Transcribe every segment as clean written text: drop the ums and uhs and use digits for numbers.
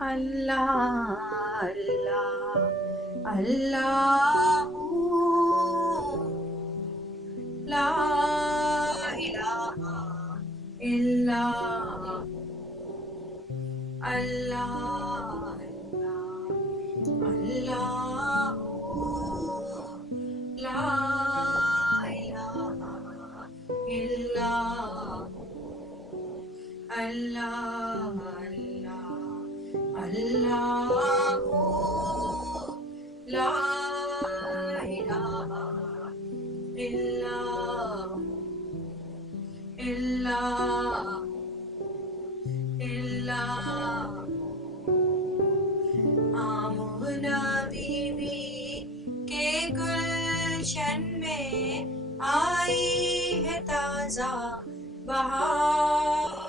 اللہ اللہ اللہ لا الہ الا اللہ اللہ لا الہ الا اللہ اللہ لا الہ الا آمنہ بی بی کے گلشن میں آئی ہے تازہ بہار.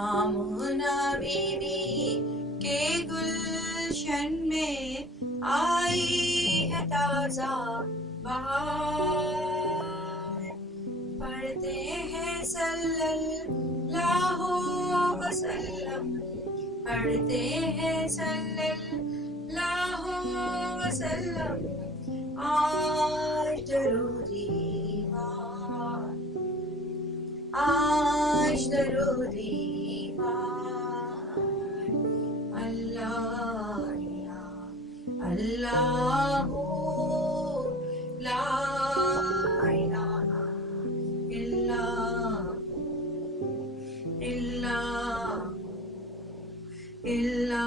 آمنہ بی بی کے گلشن میں آئی ہے تازہ بہار. پڑھتے ہیں صلی اللہ وسلم، پڑھتے ہیں صلی اللہ وسلم آج درودی بار، آج درودی بار. اللہ اللہ لا الہ الا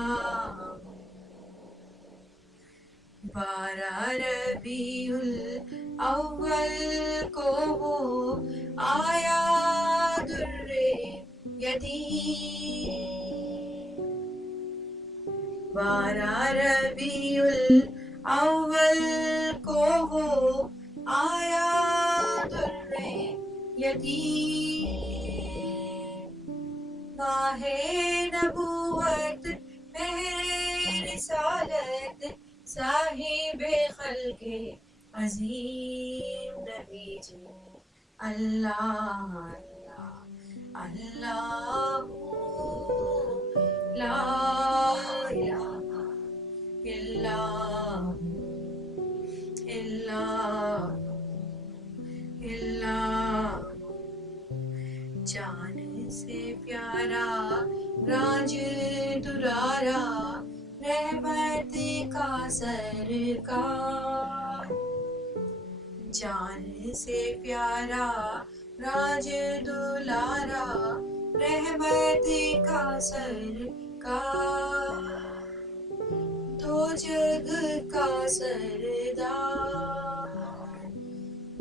بارہ ربیع الاول کو وہ آیا در یتیم. بارہ ربیع الاول کو وہ آیا در یتیم. ماہ نبوت مہر رسالت صاحب خلق عظیم نبی جی. اللہ اللہ لا الہ الا جان سے پیارا راج دلارا رحمت کا سرکار. جان سے پیارا راج دلارا رحمت کا سرکار. دو جگ کا سردار،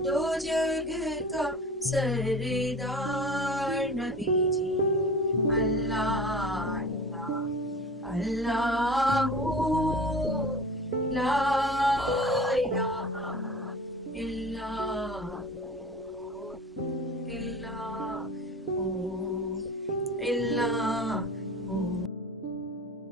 دو جگ کا سردار نبی جی. اللہ اللہ